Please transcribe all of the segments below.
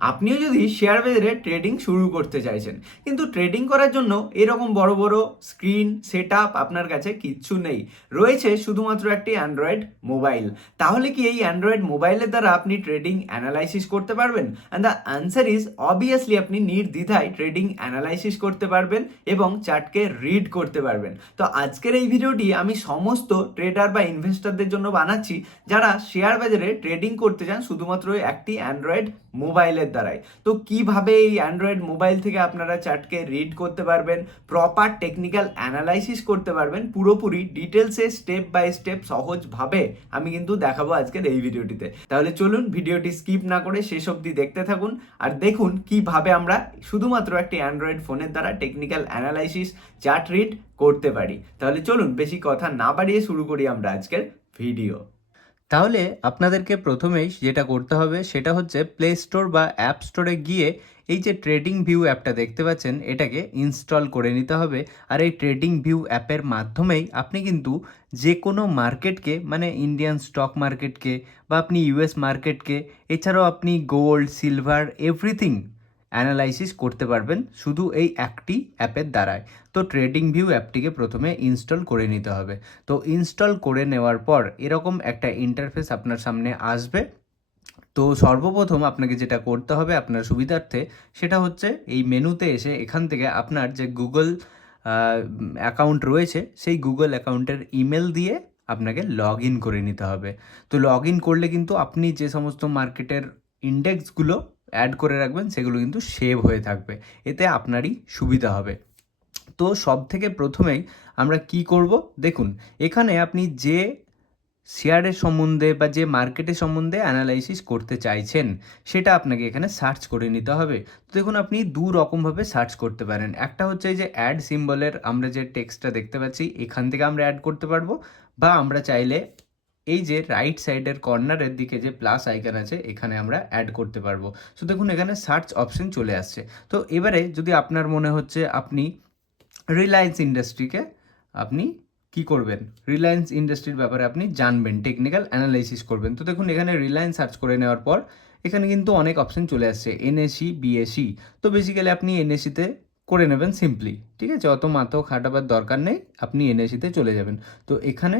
আপনিও যদি শেয়ার বাজারে ট্রেডিং শুরু করতে চাইছেন, কিন্তু ট্রেডিং করার জন্য এরকম বড় বড় স্ক্রিন সেট আপনার কাছে কিচ্ছু নেই। রয়েছে শুধুমাত্র একটি অ্যান্ড্রয়েড মোবাইল তাহলে কি এই অ্যান্ড্রয়েড মোবাইলের দ্বারা আপনি ট্রেডিং অ্যানালাইসিস করতে পারবেন? And the answer is obviously আপনি নির্দ্বিধায় ট্রেডিং অ্যানালাইসিস করতে পারবেন এবং চার্টকে রিড করতে পারবেন। তো আজকের এই ভিডিওটি আমি সমস্ত ট্রেডার বা ইনভেস্টারদের জন্য বানাচ্ছি, যারা শেয়ার বাজারে ট্রেডিং করতে চান, শুধুমাত্র একটি অ্যান্ড্রয়েড মোবাইলের দ্বারাই। তো কীভাবে এই অ্যান্ড্রয়েড মোবাইল থেকে আপনারা চার্টকে রিড করতে পারবেন প্রপার টেকনিক্যাল অ্যানালাইসিস করতে পারবেন, পুরোপুরি ডিটেলসে স্টেপ বাই স্টেপ সহজভাবে আমি কিন্তু দেখাবো আজকের এই ভিডিওটিতে। তাহলে চলুন ভিডিওটি স্কিপ না করে শেষ অবধি দেখতে থাকুন আর দেখুন কীভাবে আমরা শুধুমাত্র একটি অ্যান্ড্রয়েড ফোনের দ্বারা টেকনিক্যাল অ্যানালাইসিস চার্ট রিড করতে পারি। তাহলে চলুন বেশি কথা না বাড়িয়ে শুরু করি আমরা আজকের ভিডিও তাহলে আপনাদেরকে প্রথমেই যেটা করতে হবে সেটা হচ্ছে প্লে স্টোর বা অ্যাপ স্টোরে গিয়ে এই যে ট্রেডিং ভিউ অ্যাপটা দেখতে পাচ্ছেন, এটাকে ইনস্টল করে নিতে হবে। আর এই ট্রেডিং ভিউ অ্যাপের মাধ্যমেই আপনি কিন্তু যে কোনো মার্কেটকে মানে ইন্ডিয়ান স্টক মার্কেটকে বা আপনি ইউএস মার্কেটকে এছাড়াও আপনি গোল্ড সিলভার এভরিথিং অ্যানালাইসিস করতে পারবেন শুধু এই একটি অ্যাপের দ্বারায় তো ট্রেডিং ভিউ অ্যাপটিকে প্রথমে ইনস্টল করে নিতে হবে। তো ইনস্টল করে নেওয়ার পর এরকম একটা ইন্টারফেস আপনার সামনে আসবে। তো সর্বপ্রথম আপনাকে যেটা করতে হবে আপনার সুবিধার্থে সেটা হচ্ছে এই মেনুতে এসে এখান থেকে আপনার যে গুগল অ্যাকাউন্ট রয়েছে সেই গুগল অ্যাকাউন্টের ইমেল দিয়ে আপনাকে লগ ইন করে নিতে হবে। তো লগ ইন করলে কিন্তু আপনি যে সমস্ত মার্কেটের ইন্ডেক্সগুলো অ্যাড করে রাখবেন, সেগুলো কিন্তু সেভ হয়ে থাকবে। এতে আপনারই সুবিধা হবে। তো সব থেকে প্রথমেই আমরা কি করব? দেখুন, এখানে আপনি যে শেয়ারের সম্বন্ধে বা যে মার্কেটের সম্বন্ধে অ্যানালাইসিস করতে চাইছেন, সেটা আপনাকে এখানে সার্চ করে নিতে হবে। তো দেখুন, আপনি দু রকমভাবে সার্চ করতে পারেন। একটা হচ্ছে যে অ্যাড সিম্বলের আমরা যে টেক্সটটা দেখতে পাচ্ছি, এখান থেকে আমরা অ্যাড করতে পারব, বা আমরা চাইলে এই যে রাইট সাইডের কর্নারের দিকে যে প্লাস আইকন আছে, এখানে আমরা অ্যাড করতে পারব। সো দেখুন, এখানে সার্চ অপশন চলে আসছে। তো এবারে যদি আপনার মনে হচ্ছে আপনি রিলায়েন্স ইন্ডাস্ট্রিকে আপনি কি করবেন? রিলায়েন্স ইন্ডাস্ট্রির ব্যাপারে আপনি জানবেন টেকনিক্যাল অ্যানালাইসিস করবেন। তো দেখুন, এখানে রিলায়েন্স সার্চ করে নেওয়ার পর এখানে কিন্তু অনেক অপশন চলে আসছে এনএসি বিএসি তো বেসিক্যালি আপনি এনএসিতে করে নেবেন সিম্পলি ঠিক আছে? অত মাথাও খাটাবার দরকার নেই, আপনি এনএসিতে চলে যাবেন। তো এখানে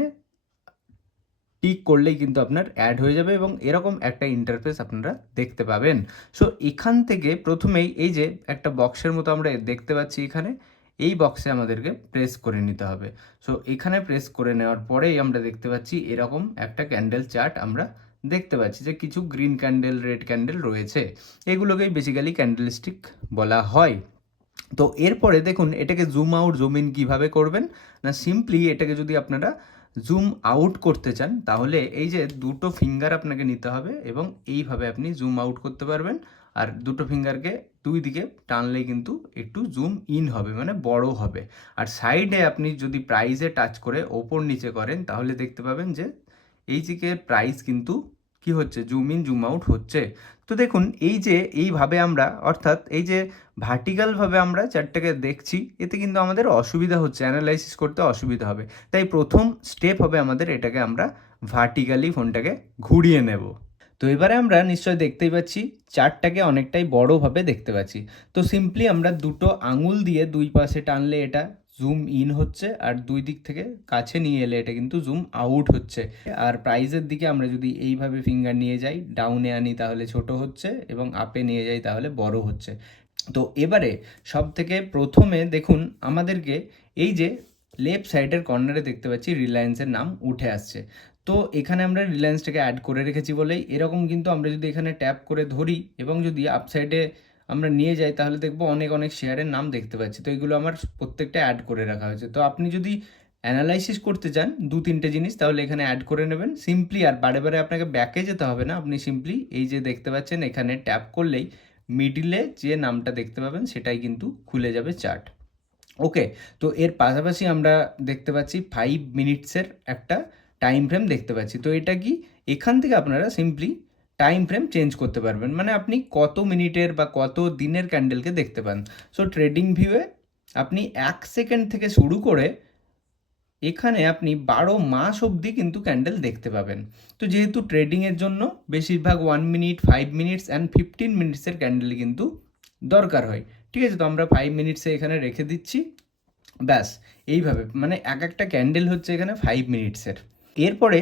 টিক করলেই কিন্তু আপনার অ্যাড হয়ে যাবে এবং এরকম একটা ইন্টারফেস আপনারা দেখতে পাবেন। সো এখান থেকে প্রথমেই এই যে একটা বক্সের মতো আমরা দেখতে পাচ্ছি এখানে, এই বক্সে আমাদেরকে প্রেস করে নিতে হবে। সো এখানে প্রেস করে নেওয়ার পরেই আমরা দেখতে পাচ্ছি এরকম একটা ক্যান্ডেল চার্ট আমরা দেখতে পাচ্ছি যে কিছু গ্রিন ক্যান্ডেল রেড ক্যান্ডেল রয়েছে। এগুলোকেই বেসিক্যালি ক্যান্ডেল স্টিক বলা হয়। তো, এরপরে দেখুন এটাকে জুম আউট জুম ইন কীভাবে করবেন? না সিম্পলি এটাকে যদি আপনারা জুম আউট করতে চান, তাহলে এই যে দুটো ফিঙ্গার আপনাকে নিতে হবে এবং এইভাবে আপনি জুম আউট করতে পারবেন। আর দুটো ফিঙ্গারকে দুই দিকে টানলে কিন্তু একটু জুম ইন হবে মানে বড় হবে। আর সাইডে আপনি যদি প্রাইজে টাচ করে ওপর নিচে করেন, তাহলে দেখতে পাবেন যে এই দিকে প্রাইস কিন্তু কি হচ্ছে? জুম ইন জুম আউট হচ্ছে। তো দেখুন, এই যে, এইভাবে আমরা, অর্থাৎ এই যে ভার্টিক্যালভাবে আমরা চারটাকে দেখছি, এতে কিন্তু আমাদের অসুবিধা হচ্ছে অ্যানালাইসিস করতে অসুবিধা হবে। তাই প্রথম স্টেপ হবে আমাদের এটাকে আমরা ভার্টিক্যালি ফোনটাকে ঘুরিয়ে নেব। তো এবারে আমরা নিশ্চয় দেখতেই পাচ্ছি চারটাকে অনেকটাই বড়োভাবে দেখতে পাচ্ছি। তো সিম্পলি আমরা দুটো আঙুল দিয়ে দুই পাশে টানলে এটা জুম ইন হচ্ছে আর দুই দিক থেকে কাছে নিয়ে এলে এটা কিন্তু জুম আউট হচ্ছে। আর প্রাইজের দিকে আমরা যদি এইভাবে ফিঙ্গার নিয়ে যাই ডাউনে আনি তাহলে ছোট হচ্ছে এবং আপে নিয়ে যাই তাহলে বড় হচ্ছে। তো এবারে সব থেকে প্রথমে দেখুন আমাদেরকে এই যে লেফট সাইডের কর্নারে দেখতে পাচ্ছি রিলায়েন্সের নাম উঠে আসছে। তো এখানে আমরা রিলায়েন্সটাকে অ্যাড করে রেখেছি বলেই, এরকম কিন্তু আমরা যদি এখানে ট্যাপ করে ধরি এবং যদি আপসাইডে আমরা নিয়ে যাই, তাহলে দেখব অনেক অনেক শেয়ারের নাম দেখতে পাচ্ছি। তো এগুলো আমার প্রত্যেকটা অ্যাড করে রাখা হয়েছে। তো আপনি যদি অ্যানালাইসিস করতে চান দু, তিনটে জিনিস, তাহলে এখানে অ্যাড করে নেবেন। সিম্পলি আর বারে বারে আপনাকে ব্যাকে যেতে হবে না। আপনি সিম্পলি এই যে দেখতে পাচ্ছেন, এখানে ট্যাপ করলেই মিডিলে যে নামটা দেখতে পাবেন, সেটাই কিন্তু খুলে যাবে চার্ট ওকে তো এর পাশাপাশি আমরা দেখতে পাচ্ছি ফাইভ মিনিটসের একটা টাইম ফ্রেম দেখতে পাচ্ছি। তো এটা কি? এখান থেকে আপনারা সিম্পলি টাইম ফ্রেম চেঞ্জ করতে পারবেন। মানে আপনি কত মিনিটের বা কত দিনের ক্যান্ডেলকে দেখতে পান। সো ট্রেডিং ভিউয়ে আপনি এক সেকেন্ড থেকে শুরু করে এখানে আপনি বারো মাস অবধি কিন্তু ক্যান্ডেল দেখতে পাবেন। তো যেহেতু ট্রেডিংয়ের জন্য বেশিরভাগ one minute five minutes and fifteen মিনিটসের candle কিন্তু দরকার হয়। ঠিক আছে, তো আমরা ফাইভ মিনিটসে এখানে রেখে দিচ্ছি। ব্যাস, এইভাবে। মানে এক একটা ক্যান্ডেল হচ্ছে এখানে ফাইভ মিনিটসের এরপরে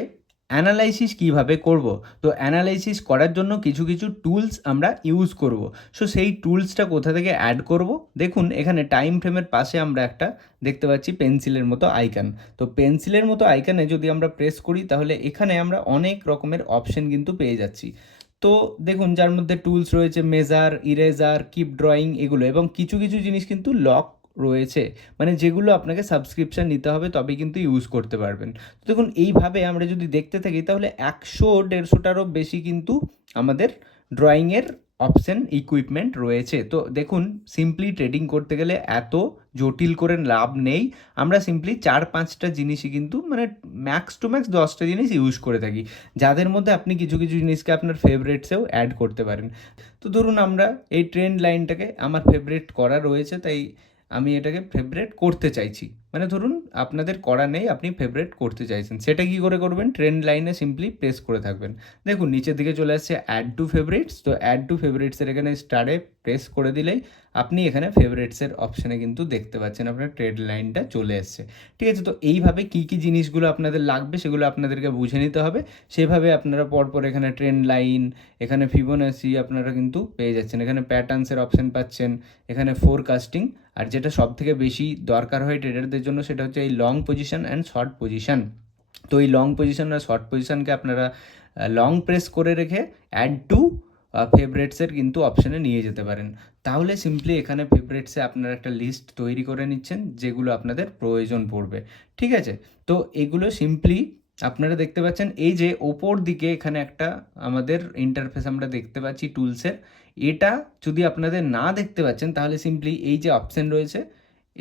অ্যানালাইসিস কীভাবে করব? তো অ্যানালাইসিস করার জন্য কিছু কিছু টুলস আমরা ইউজ করব। সো সেই টুলসটা কোথা থেকে অ্যাড করব? দেখুন, এখানে টাইম ফ্রেমের পাশে আমরা একটা দেখতে পাচ্ছি পেন্সিলের মতো আইকন তো পেন্সিলের মতো আইকনে যদি আমরা প্রেস করি, তাহলে এখানে আমরা অনেক রকমের অপশন কিন্তু পেয়ে যাচ্ছি। তো দেখুন, যার মধ্যে টুলস রয়েছে মেজার ইরেজার কিপ ড্রয়িং এগুলো এবং কিছু কিছু জিনিস কিন্তু লক রয়েছে। মানে যেগুলো আপনাকে সাবস্ক্রিপশান নিতে হবে তবে কিন্তু ইউজ করতে পারবেন। তো দেখুন, এইভাবে আমরা যদি দেখতে থাকি, তাহলে একশো, দেড়শোটারও বেশি কিন্তু আমাদের ড্রয়িংয়ের অপশন ইকুইপমেন্ট রয়েছে। তো দেখুন সিম্পলি ট্রেডিং করতে গেলে এত জটিল করে লাভ নেই। আমরা সিম্পলি চার, পাঁচটা জিনিসই কিন্তু মানে ম্যাক্স টু ম্যাক্স দশটা জিনিস ইউজ করে থাকি। যাদের মধ্যে আপনি কিছু কিছু জিনিসকে আপনার ফেভারেটসেও অ্যাড করতে পারেন। তো ধরুন, আমরা এই ট্রেন্ড লাইনটাকে আমার ফেভারিট করা রয়েছে, তাই আমি এটাকে ফেভারেট করতে চাইছি। মানে ধরুন আপনাদের করা নেই, আপনি ফেভারেট করতে চাইছেন। সেটা কি করে করবেন? ট্রেন্ড লাইনে সিম্পলি প্রেস করে থাকবেন। দেখুন, নিচের দিকে চলে আসছে অ্যাড টু ফেভারিটস তো অ্যাড টু ফেভারিটসের এখানে স্টারে প্রেস করে দিলেই আপনি এখানে ফেভারিটসের অপশানে কিন্তু দেখতে পাচ্ছেন আপনার ট্রেড লাইনটা চলে এসছে ঠিক আছে, তো এইভাবে কী কী জিনিসগুলো আপনাদের লাগবে সেগুলো আপনাদেরকে বুঝে নিতে হবে। সেভাবে আপনারা পরপর এখানে ট্রেন্ড লাইন এখানে ফিবোনাসি আপনারা কিন্তু পেয়ে যাচ্ছেন। এখানে প্যাটার্নসের অপশান পাচ্ছেন, এখানে ফোরকাস্টিং আর যেটা সব থেকে বেশি দরকার হয় ট্রেডারদের জন্য সেটা হচ্ছে এই long position and short position তো এই লং পজিশন আর শর্ট পজিশনকে আপনারা লং প্রেস করে রেখে অ্যাড টু ফেভারেটসের কিন্তু অপশানে নিয়ে যেতে পারেন। তাহলে সিম্পলি এখানে ফেভারেটসে আপনারা একটা লিস্ট তৈরি করে নিচ্ছেন, যেগুলো আপনাদের প্রয়োজন পড়বে। ঠিক আছে? তো এগুলো সিম্পলি আপনারা দেখতে পাচ্ছেন, এই যে ওপর দিকে এখানে একটা আমাদের ইন্টারফেস আমরা দেখতে পাচ্ছি টুলসের এটা যদি আপনাদের না দেখতে পাচ্ছেন, তাহলে সিম্পলি এই যে অপশান রয়েছে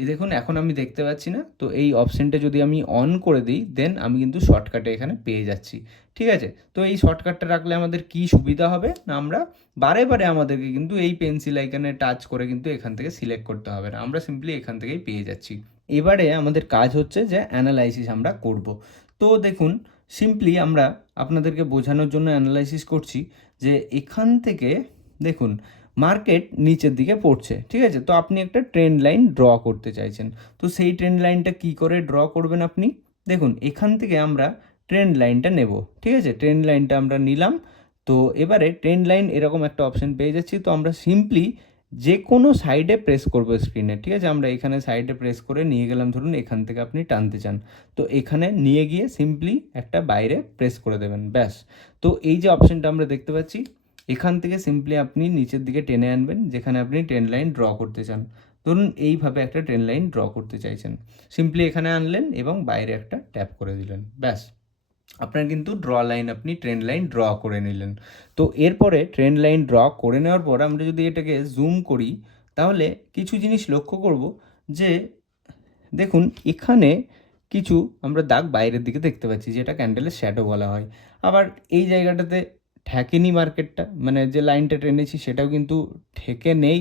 এই দেখুন, এখন আমি দেখতে পাচ্ছি না, তো এই অপশানটা যদি আমি অন করে দিই দেন আমি কিন্তু শর্টকাটে এখানে পেয়ে যাচ্ছি, ঠিক আছে? তো এই শর্টকাটটা রাখলে আমাদের কি সুবিধা হবে? না, আমরা বারে বারে আমাদেরকে কিন্তু এই পেন্সিল আইকনে টাচ করে কিন্তু এখান থেকে সিলেক্ট করতে হবে না, আমরা সিম্পলি এখান থেকেই পেয়ে যাচ্ছি। এবারে আমাদের কাজ হচ্ছে যে অ্যানালাইসিস আমরা করব। তো দেখুন সিম্পলি আমরা আপনাদেরকে বোঝানোর জন্য অ্যানালাইসিস করছি যে এখান থেকে, দেখুন মার্কেট নিচের দিকে পড়ছে, ঠিক আছে? তো আপনি একটা ট্রেন্ড লাইন ড্র করতে চাইছেন। তো সেই ট্রেন্ড লাইনটা কি করে ড্র করবেন আপনি? দেখুন, এখান থেকে আমরা ট্রেন্ড লাইনটা নেব, ঠিক আছে? ট্রেন্ড লাইনটা আমরা নিলাম। তো এবারে ট্রেন্ড লাইন এরকম একটা অপশন পেয়ে যাচ্ছি। তো আমরা সিম্পলি যে কোনো সাইডে প্রেস করব স্ক্রিনে ঠিক আছে? আমরা এখানে সাইডে প্রেস করে নিয়ে গেলাম। ধরুন, এখান থেকে আপনি টানতে চান। তো এখানে নিয়ে গিয়ে সিম্পলি একটা বাইরে প্রেস করে দেবেন, ব্যাস। তো এই যে অপশনটা আমরা দেখতে পাচ্ছি এখান থেকে সিম্পলি আপনি নিচের দিকে টেনে আনবেন, যেখানে আপনি ট্রেন লাইন ড্র করতে চান। ধরুন এইভাবে একটা ট্রেন লাইন ড্র করতে চাইছেন। সিম্পলি এখানে আনলেন এবং বাইরে একটা ট্যাপ করে দিলেন। ব্যাস। আপনার কিন্তু ড্র লাইন আপনি ট্রেন লাইন ড্র করে নিলেন। তো এরপরে ট্রেন লাইন ড্র করে নেওয়ার পর আমরা যদি এটাকে জুম করি, তাহলে কিছু জিনিস লক্ষ্য করব যে, দেখুন এখানে কিছু আমরা দাগ বাইরের দিকে দেখতে পাচ্ছি, যেটা ক্যান্ডেলের শ্যাডো বলা হয়। আবার এই জায়গাটাতে ঠেকেনি মার্কেটটা মানে যে লাইনটা টেনেছি সেটাও কিন্তু ঠেকে নেই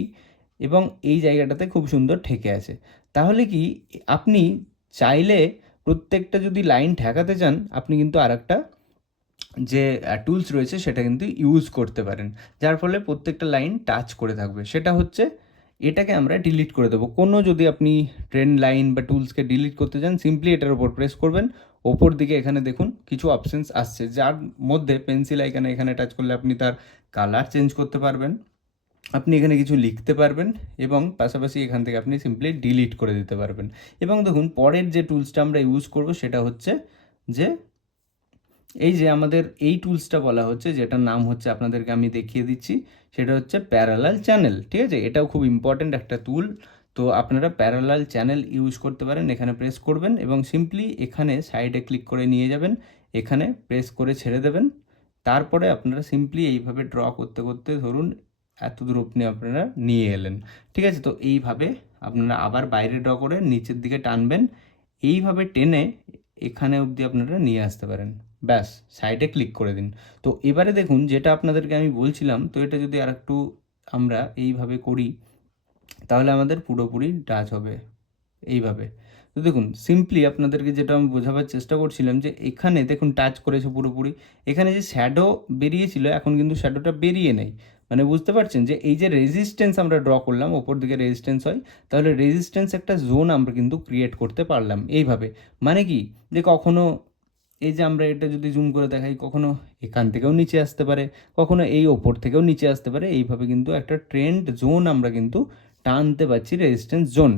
এবং এই জায়গাটাতে খুব সুন্দর ঠেকে আছে। তাহলে কি আপনি চাইলে প্রত্যেকটা যদি লাইন ঠেকাতে চান, আপনি কিন্তু আর একটা যে টুলস রয়েছে সেটা কিন্তু ইউজ করতে পারেন। যার ফলে প্রত্যেকটা লাইন টাচ করে থাকবে। সেটা হচ্ছে এটাকে আমরা ডিলিট করে দেবো। কোনো যদি আপনি ট্রেন লাইন বা টুলসকে ডিলিট করতে চান সিম্পলি এটার উপর প্রেস করবেন। ওপর দিকে এখানে দেখুন কিছু অপশানস আসছে, যার মধ্যে পেন্সিল আইকানে এখানে টাচ করলে আপনি তার কালার চেঞ্জ করতে পারবেন। আপনি এখানে কিছু লিখতে পারবেন এবং পাশাপাশি এখান থেকে আপনি সিম্পলি ডিলিট করে দিতে পারবেন। এবং দেখুন পরের যে টুলসটা আমরা ইউজ করব সেটা হচ্ছে যে, এই যে আমাদের এই টুলসটা বলা হচ্ছে, যেটার নাম হচ্ছে আপনাদেরকে আমি দেখিয়ে দিচ্ছি, সেটা হচ্ছে প্যারালাল চ্যানেল ঠিক আছে? এটাও খুব ইম্পর্ট্যান্ট একটা টুল তো আপনারা প্যারালাল চ্যানেল ইউজ করতে পারেন, এখানে প্রেস করবেন এবং সিম্পলি এখানে সাইডে ক্লিক করে নিয়ে যাবেন, এখানে প্রেস করে ছেড়ে দেবেন। তারপরে আপনারা সিম্পলি এইভাবে ড্র করতে করতে ধরুন এত দূর অব্দি আপনারা নিয়ে এলেন। ঠিক আছে? তো এইভাবে আপনারা আবার বাইরে ড্র করে নিচের দিকে টানবেন, এইভাবে টেনে এখানে অবধি আপনারা নিয়ে আসতে পারেন। ব্যাস সাইডে ক্লিক করে দিন। তো এবারে দেখুন, যেটা আপনাদেরকে আমি বলছিলাম, তো এটা যদি আর একটু আমরা এইভাবে করি তাহলে আমাদের পুরোপুরি টাচ হবে এইভাবে। তো দেখুন সিম্পলি আপনাদেরকে যেটা আমি বোঝাবার চেষ্টা করছিলাম যে এখানে দেখুন টাচ করেছে পুরোপুরি। এখানে যে শ্যাডো বেরিয়েছিল, এখন কিন্তু শ্যাডোটা বেরিয়ে নেই। মানে বুঝতে পারছেন যে এই যে রেজিস্ট্যান্স আমরা ড্র করলাম, ওপর দিকে রেজিস্ট্যান্স হয়, তাহলে রেজিস্ট্যান্স একটা জোন আমরা কিন্তু ক্রিয়েট করতে পারলাম এইভাবে। মানে কি? যে কখনো এই যে আমরা এটা যদি জুম করে দেখাই, কখনো এখান থেকেও নিচে আসতে পারে, কখনো এই ওপর থেকেও নিচে আসতে পারে, এইভাবে কিন্তু একটা ট্রেন্ড জোন আমরা কিন্তু টানতে পারছি রেজিস্ট্যান্স জোন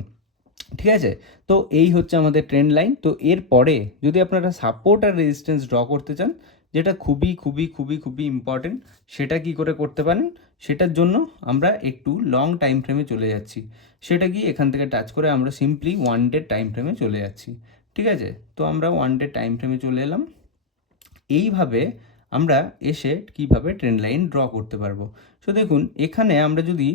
ঠিক আছে? তো এই হচ্ছে আমাদের ট্রেন্ড লাইন তো এর পরে যদি আপনারা সাপোর্ট আর রেজিস্ট্যান্স ড্র করতে চান, যেটা খুবই খুবই খুবই খুবই ইম্পর্টেন্ট সেটা কি করে করতে পারেন? সেটার জন্য আমরা একটু লং টাইম ফ্রেমে চলে যাচ্ছি। সেটা কি এখান থেকে টাচ করে আমরা সিম্পলি ওয়ান ডে টাইম ফ্রেমে চলে যাচ্ছি। ঠিক আছে? তো আমরা ওয়ান ডে টাইম ফ্রেমে চলে এলাম। এইভাবে আমরা এসে কীভাবে ট্রেন্ড লাইন ড্র করতে পারব? সো দেখুন, এখানে আমরা যদি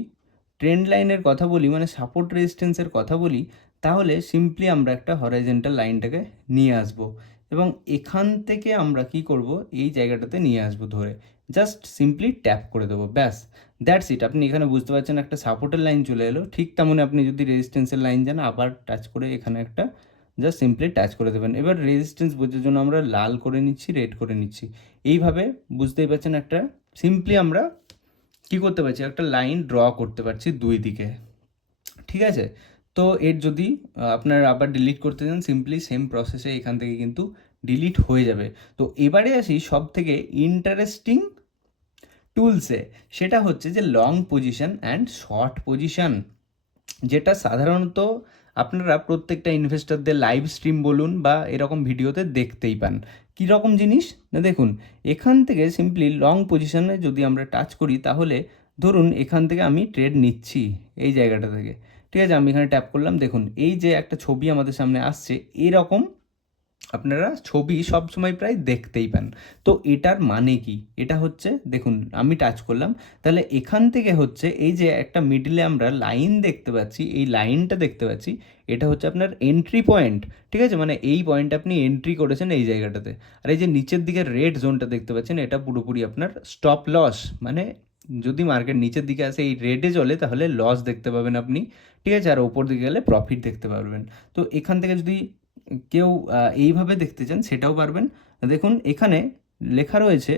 ট্রেন্ড লাইনের কথা বলি মানে সাপোর্ট রেজিস্ট্যান্সের কথা বলি, তাহলে সিম্পলি আমরা একটা হরাইজেন্টাল লাইনটাকে নিয়ে আসব। এবং এখান থেকে আমরা কি করব? এই জায়গাটাতে নিয়ে আসব ধরে। জাস্ট সিম্পলি ট্যাপ করে দেবো, ব্যাস। দ্যাটস ইট আপনি এখানে বুঝতে পারছেন একটা সাপোর্টের লাইন চলে এলো। ঠিক তেমন আপনি যদি রেজিস্ট্যান্সের লাইন যান, আবার টাচ করে এখানে একটা জাস্ট সিম্পলি টাচ করে দেবেন। এবার রেজিস্ট্যান্স বোঝার জন্য আমরা লাল করে নিচ্ছি রেড করে নিচ্ছি। এইভাবে বুঝতেই পারছেন একটা সিম্পলি আমরা কি করতে পারছি? একটা লাইন ড্র করতে পারছি দুই দিকে। ঠিক আছে? তো এর যদি, আপনার আবার ডিলিট করতে চান সিম্পলি সেম প্রসেসে এখান থেকে কিন্তু ডিলিট হয়ে যাবে। তো এবারে আসি সব থেকে ইন্টারেস্টিং টুলসে সেটা হচ্ছে যে long position and short position যেটা সাধারণত আপনারা প্রত্যেকটা ইনভেস্টরদের লাইভ স্ট্রিম বলুন বা এরকম ভিডিওতে দেখতেই পান। কী রকম জিনিস? না, দেখুন, এখান থেকে সিম্পলি লং পজিশনে যদি আমরা টাচ করি, তাহলে ধরুন এখান থেকে আমি ট্রেড নিচ্ছি এই জায়গাটা থেকে। ঠিক আছে, আমি এখানে ট্যাপ করলাম। দেখুন, এই যে একটা ছবি আমাদের সামনে আসছে, এরকম আপনারা ছবি সব সময় প্রায় দেখতেই পান। তো এটার মানে কি? এটা হচ্ছে, দেখুন, আমি টাচ করলাম। তাহলে এখান থেকে হচ্ছে, এই যে একটা মিডলে আমরা লাইন দেখতে পাচ্ছি, এই লাইনটা দেখতে পাচ্ছি, এটা হচ্ছে আপনার এন্ট্রি পয়েন্ট ঠিক আছে? মানে এই পয়েন্ট আপনি এন্ট্রি করেছেন এই জায়গাটাতে। আর এই যে নিচের দিকে রেড জোনটা দেখতে পাচ্ছেন, এটা পুরোপুরি আপনার স্টপ লস মানে যদি মার্কেট নিচের দিকে আসে, এই রেডে চলে, তাহলে লস দেখতে পাবেন আপনি, ঠিক আছে? আর ওপর দিকে গেলে প্রফিট দেখতে পারবেন। তো এখান থেকে যদি কেউ এইভাবে দেখতে চান সেটাও পারবেন। দেখুন, এখানে লেখা রয়েছে,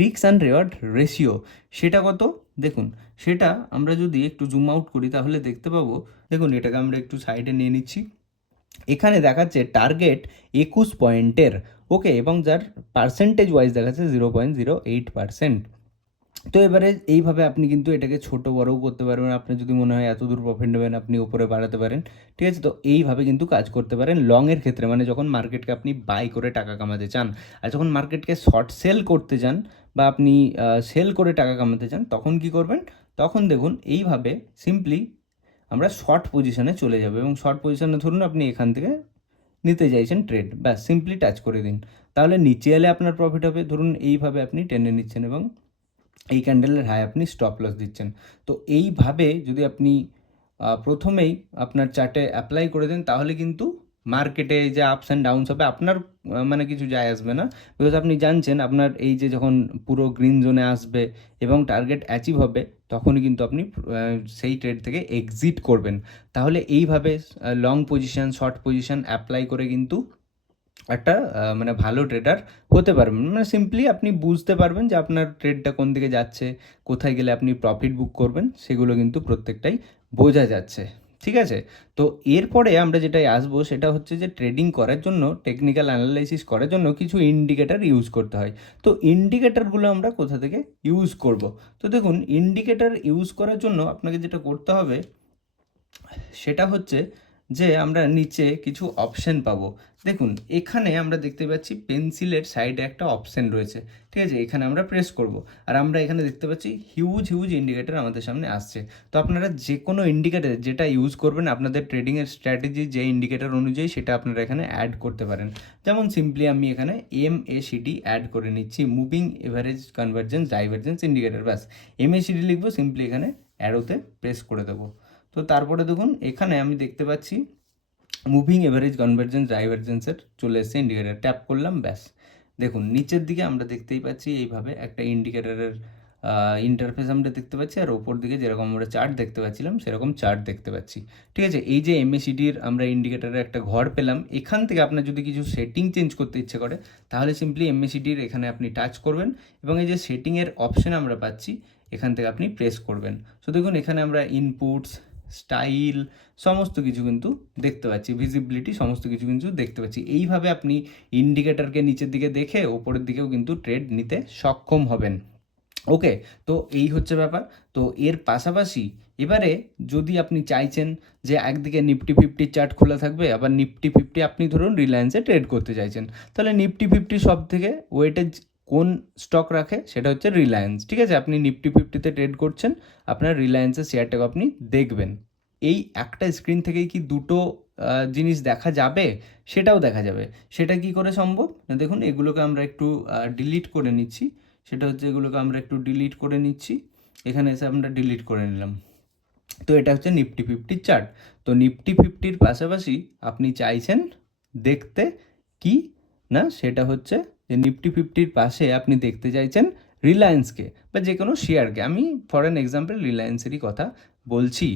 রিক্স অ্যান্ড রেওয়ার্ড রেশিও সেটা কত? দেখুন, সেটা আমরা যদি একটু জুম আউট করি তাহলে দেখতে পাবো। দেখুন, এটাকে আমরা একটু সাইডে নিয়ে নিচ্ছি। এখানে দেখাচ্ছে টার্গেট একুশ পয়েন্টের ওকে এবং যার পার্সেন্টেজ ওয়াইজ দেখাচ্ছে zero point zero eight percent তো এবারে এইভাবে আপনি কিন্তু এটাকে ছোট বড়ও করতে পারবেন। আপনার যদি মনে হয় এত দূর প্রফিট নেবেন, আপনি উপরে বাড়াতে পারেন। ঠিক আছে? তো এইভাবে কিন্তু কাজ করতে পারেন লংয়ের ক্ষেত্রে। মানে যখন মার্কেটকে আপনি বাই করে টাকা কামাতে চান আর যখন মার্কেটকে শর্ট সেল করতে চান বা আপনি সেল করে টাকা কামাতে চান, তখন কি করবেন? তখন দেখুন এইভাবে সিম্পলি আমরা শর্ট পজিশনে চলে যাব এবং শর্ট পজিশনে ধরুন আপনি এখান থেকে নিতে চাইছেন ট্রেড ব্যাস সিম্পলি টাচ করে দিন। তাহলে নিচে এলে আপনার প্রফিট হবে। ধরুন এইভাবে আপনি টেনে নিচ্ছেন এবং এই ক্যান্ডেলের হাই আপনি স্টপ লস দিচ্ছেন। তো এইভাবে যদি আপনি প্রথমেই আপনার চার্টে অ্যাপ্লাই করে দেন, তাহলে কিন্তু মার্কেটে যে আপস অ্যান্ড ডাউনস হবে, আপনার মানে কিছু যায় আসবে না। বিকজ আপনি জানছেন আপনার এই যে যখন পুরো গ্রিন জোনে আসবে এবং টার্গেট অ্যাচিভ হবে, তখনই কিন্তু আপনি সেই ট্রেড থেকে এক্সিট করবেন। তাহলে এইভাবে long position short position apply করে কিন্তু একটা মানে ভালো ট্রেডার হতে পারবেন। মানে সিম্পলি আপনি বুঝতে পারবেন যে আপনার ট্রেডটা কোন দিকে যাচ্ছে, কোথায় গেলে আপনি প্রফিট বুক করবেন, সেগুলো কিন্তু প্রত্যেকটাই বোঝা যাচ্ছে। ঠিক আছে? তো এরপরে আমরা যেটাই আসব সেটা হচ্ছে যে ট্রেডিং করার জন্য টেকনিক্যাল অ্যানালাইসিস করার জন্য কিছু ইন্ডিকেটার ইউজ করতে হয়। তো ইন্ডিকেটারগুলো আমরা কোথা থেকে ইউজ করব? তো দেখুন ইন্ডিকেটার ইউজ করার জন্য আপনাকে যেটা করতে হবে, সেটা হচ্ছে যে আমরা নিচে কিছু অপশন পাবো। দেখুন, এখানে আমরা দেখতে পাচ্ছি পেন্সিলের সাইডে একটা অপশন রয়েছে, ঠিক আছে? এখানে আমরা প্রেস করব। আর আমরা এখানে দেখতে পাচ্ছি হিউজ হিউজ ইন্ডিকেটর আমাদের সামনে আসছে। তো আপনারা যে কোনো ইন্ডিকেটার যেটা ইউজ করবেন, আপনাদের ট্রেডিংয়ের স্ট্র্যাটেজি যে ইন্ডিকেটর অনুযায়ী সেটা আপনারা এখানে অ্যাড করতে পারেন। যেমন সিম্পলি আমি এখানে এম এ সিডি অ্যাড করে নিচ্ছি moving average convergence divergence indicator ব্যাস। এম এ সিডি লিখব সিম্পলি এখানে অ্যারোতে প্রেস করে দেবো। তো তারপরে দেখুন, এখানে আমি দেখতে পাচ্ছি মুভিং এভারেজ কনভার্জেন্স ডাইভার্জেন্সের চলে এসেছে ইন্ডিকেটার ট্যাপ করলাম, ব্যাস। দেখুন, নিচের দিকে আমরা দেখতেই পাচ্ছি এইভাবে একটা ইন্ডিকেটারের ইন্টারফেস আমরা দেখতে পাচ্ছি, আর ওপর দিকে যেরকম আমরা চার্ট দেখতে পাচ্ছিলাম, সেরকম চার্ট দেখতে পাচ্ছি। ঠিক আছে, এই যে এমএসিডির আমরা ইন্ডিকেটারের একটা ঘর পেলাম, এখান থেকে আপনার যদি কিছু সেটিং চেঞ্জ করতে ইচ্ছে করে, তাহলে সিম্পলি এমএসিডির এখানে আপনি টাচ করবেন, এবং এই যে সেটিংয়ের অপশন আমরা পাচ্ছি, এখান থেকে আপনি প্রেস করবেন। সো দেখুন, এখানে আমরা ইনপুটস স্টাইল, সমস্ত কিছু কিন্তু দেখতে পাচ্ছি। ভিজিবিলিটি, সমস্ত কিছু কিন্তু দেখতে পাচ্ছি। এইভাবে আপনি ইন্ডিকেটরকে নিচের দিকে দেখে ওপরের দিকেও কিন্তু ট্রেড নিতে সক্ষম হবেন। ওকে, তো এই হচ্ছে ব্যাপার। তো এর পাশাপাশি এবারে যদি আপনি চাইছেন যে একদিকে নিফটি ফিফটি চার্ট খোলা থাকবে, আবার নিফটি ফিফটি আপনি ধরুন রিলায়েন্সে ট্রেড করতে চাইছেন। তাহলে নিফটি ফিফটি সব থেকে ওয়েটেজ কোন স্টক রাখে সেটা হচ্ছে রিলায়েন্স ঠিক আছে? আপনি নিফটি ফিফটিতে ট্রেড করছেন, আপনার রিলায়েন্সের শেয়ারটাকে আপনি দেখবেন। এই একটা স্ক্রিন থেকেই কি দুটো জিনিস দেখা যাবে? সেটাও দেখা যাবে। সেটা কি করে সম্ভব? না, দেখুন, এগুলোকে আমরা একটু ডিলিট করে নিচ্ছি। সেটা হচ্ছে এগুলোকে আমরা একটু ডিলিট করে নিচ্ছি। এখানে এসে আমরা ডিলিট করে নিলাম। তো এটা হচ্ছে নিফটি ফিফটির চার্ট তো নিফটি ফিফটির পাশাপাশি আপনি চাইছেন দেখতে কি? না, সেটা হচ্ছে যে নিফটি ফিফটির পাশে আপনি দেখতে চাইছেন রিলায়েন্সকে বা যে কোনো শেয়ারকে আমি ফর অ্যান এক্সাম্পল রিলায়েন্সেরই কথা বলছি।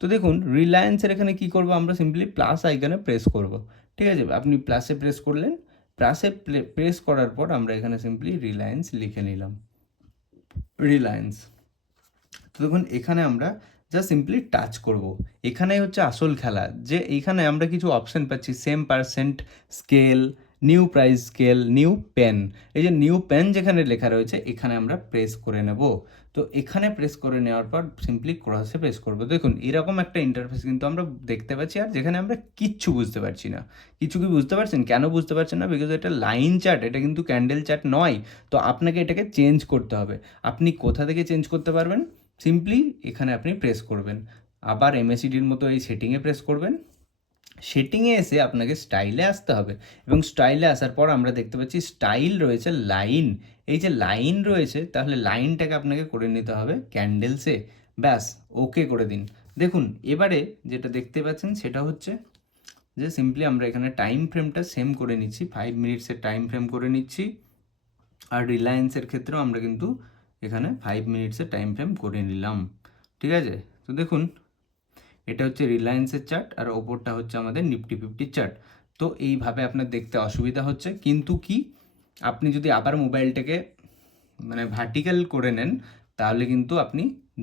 তো দেখুন রিলায়েন্সের এখানে কি করব আমরা? সিম্পলি প্লাস আইকনে প্রেস করব। ঠিক আছে? আপনি প্লাসে প্রেস করলেন। প্লাসে প্রেস করার পর আমরা এখানে সিম্পলি রিলায়েন্স লিখে নিলাম। রিলায়েন্স তো দেখুন, এখানে আমরা জাস্ট সিম্পলি টাচ করব। এখানেই হচ্ছে আসল খেলা। যে এইখানে আমরা কিছু অপশন পাচ্ছি। Same percent scale new price scale new pen এই যে নিউ পেন যেখানে লেখা রয়েছে, এখানে আমরা প্রেস করে নেব। তো এখানে প্রেস করে নেওয়ার পর সিম্পলি ক্রসে প্রেস করব। দেখুন, এরকম একটা ইন্টারফেস কিন্তু আমরা দেখতে পাচ্ছি, আর যেখানে আমরা কিচ্ছু বুঝতে পারছি না। কিছু কি বুঝতে পারছেন? কেন বুঝতে পারছেন না? বিকজ এটা লাইন চার্ট এটা কিন্তু ক্যান্ডেল চার্ট নয়। তো আপনাকে এটাকে চেঞ্জ করতে হবে। আপনি কোথা থেকে চেঞ্জ করতে পারবেন? সিম্পলি এখানে আপনি প্রেস করবেন। আবার এমএসিডির মতো এই সেটিংয়ে প্রেস করবেন। সেটিংয়ে এসে আপনাকে স্টাইলে আসতে হবে। এবং স্টাইলে আসার পর আমরা দেখতে পাচ্ছি স্টাইল রয়েছে লাইন এই যে লাইন রয়েছে, তাহলে লাইনটাকে আপনাকে করে নিতে হবে ক্যান্ডেলসে ব্যাস ওকে করে দিন। দেখুন, এবারে যেটা দেখতে পাচ্ছেন সেটা হচ্ছে যে সিম্পলি আমরা এখানে টাইম ফ্রেমটা সেম করে নিচ্ছি। ফাইভ মিনিটসের টাইম ফ্রেম করে নিচ্ছি। আর রিলায়েন্সের ক্ষেত্রেও আমরা কিন্তু এখানে ফাইভ মিনিটসের টাইম ফ্রেম করে নিলাম। ঠিক আছে? তো দেখুন এটা হচ্ছে রিলায়েন্সের চার্ট আর ওপরটা হচ্ছে আমাদের নিফটি ফিফটির চার্ট তো এইভাবে আপনার দেখতে অসুবিধা হচ্ছে। কিন্তু কি, আপনি যদি আবার মোবাইলটাকে মানে ভার্টিক্যাল করে নেন, তাহলে কিন্তু আপনি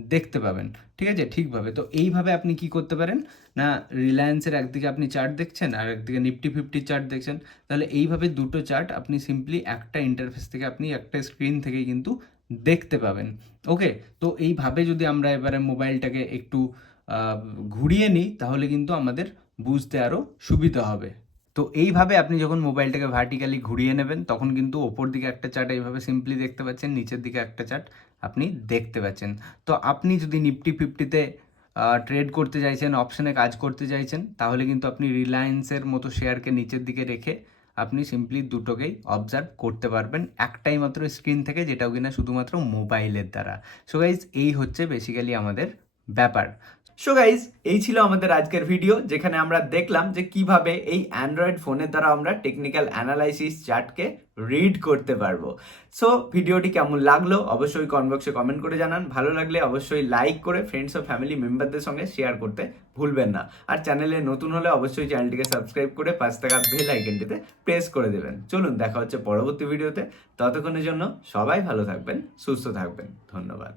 দেখতে পাবেন। ঠিক আছে? ঠিকভাবে। তো এইভাবে আপনি কি করতে পারেন? না রিলায়েন্সের একদিকে আপনি চার্ট দেখছেন আর একদিকে নিফটি ফিফটি চার্ট দেখছেন। তাহলে এইভাবে দুটো চার্ট আপনি সিম্পলি একটা ইন্টারফেস থেকে আপনি একটা স্ক্রিন থেকে কিন্তু দেখতে পাবেন। ওকে তো এইভাবে যদি আমরা এবারে মোবাইলটাকে একটু ঘুরিয়ে নিই, তাহলে কিন্তু আমাদের বুঝতে আরও সুবিধা হবে। তো এইভাবে আপনি যখন মোবাইলটাকে ভার্টিক্যালি ঘুরিয়ে নেবেন, তখন কিন্তু ওপর দিকে একটা চার্ট এইভাবে সিম্পলি দেখতে পাচ্ছেন, নিচের দিকে একটা চার্ট আপনি দেখতে পাচ্ছেন। তো আপনি যদি নিফটি ফিফটিতে ট্রেড করতে চাইছেন অপশনে কাজ করতে চাইছেন, তাহলে কিন্তু আপনি রিলায়েন্সের মতো শেয়ারকে নিচের দিকে রেখে আপনি সিম্পলি দুটোকেই অবজার্ভ করতে পারবেন, একটাই মাত্র স্ক্রিন থেকে, যেটাও কিনা শুধুমাত্র মোবাইলের দ্বারা। সো গাইজ এই হচ্ছে বেসিক্যালি আমাদের ব্যাপার। সো গাইজ এই ছিল আমাদের আজকের ভিডিও যেখানে আমরা দেখলাম যে কীভাবে এই অ্যান্ড্রয়েড ফোনের দ্বারা আমরা টেকনিক্যাল অ্যানালাইসিস চার্টকে রিড করতে পারব। সো ভিডিওটি কেমন লাগল? অবশ্যই কমেন্ট বক্সে কমেন্ট করে জানান। ভালো লাগলে অবশ্যই লাইক করে ফ্রেন্ডস ও ফ্যামিলি মেম্বারদের সঙ্গে শেয়ার করতে ভুলবেন না। আর চ্যানেলে নতুন হলে অবশ্যই চ্যানেলটিকে সাবস্ক্রাইব করে পাঁচ টাকা বেল আইকনটিতে প্রেস করে দেবেন। চলুন, দেখা হচ্ছে পরবর্তী ভিডিওতে ততক্ষণের জন্য সবাই ভালো থাকবেন, সুস্থ থাকবেন। ধন্যবাদ।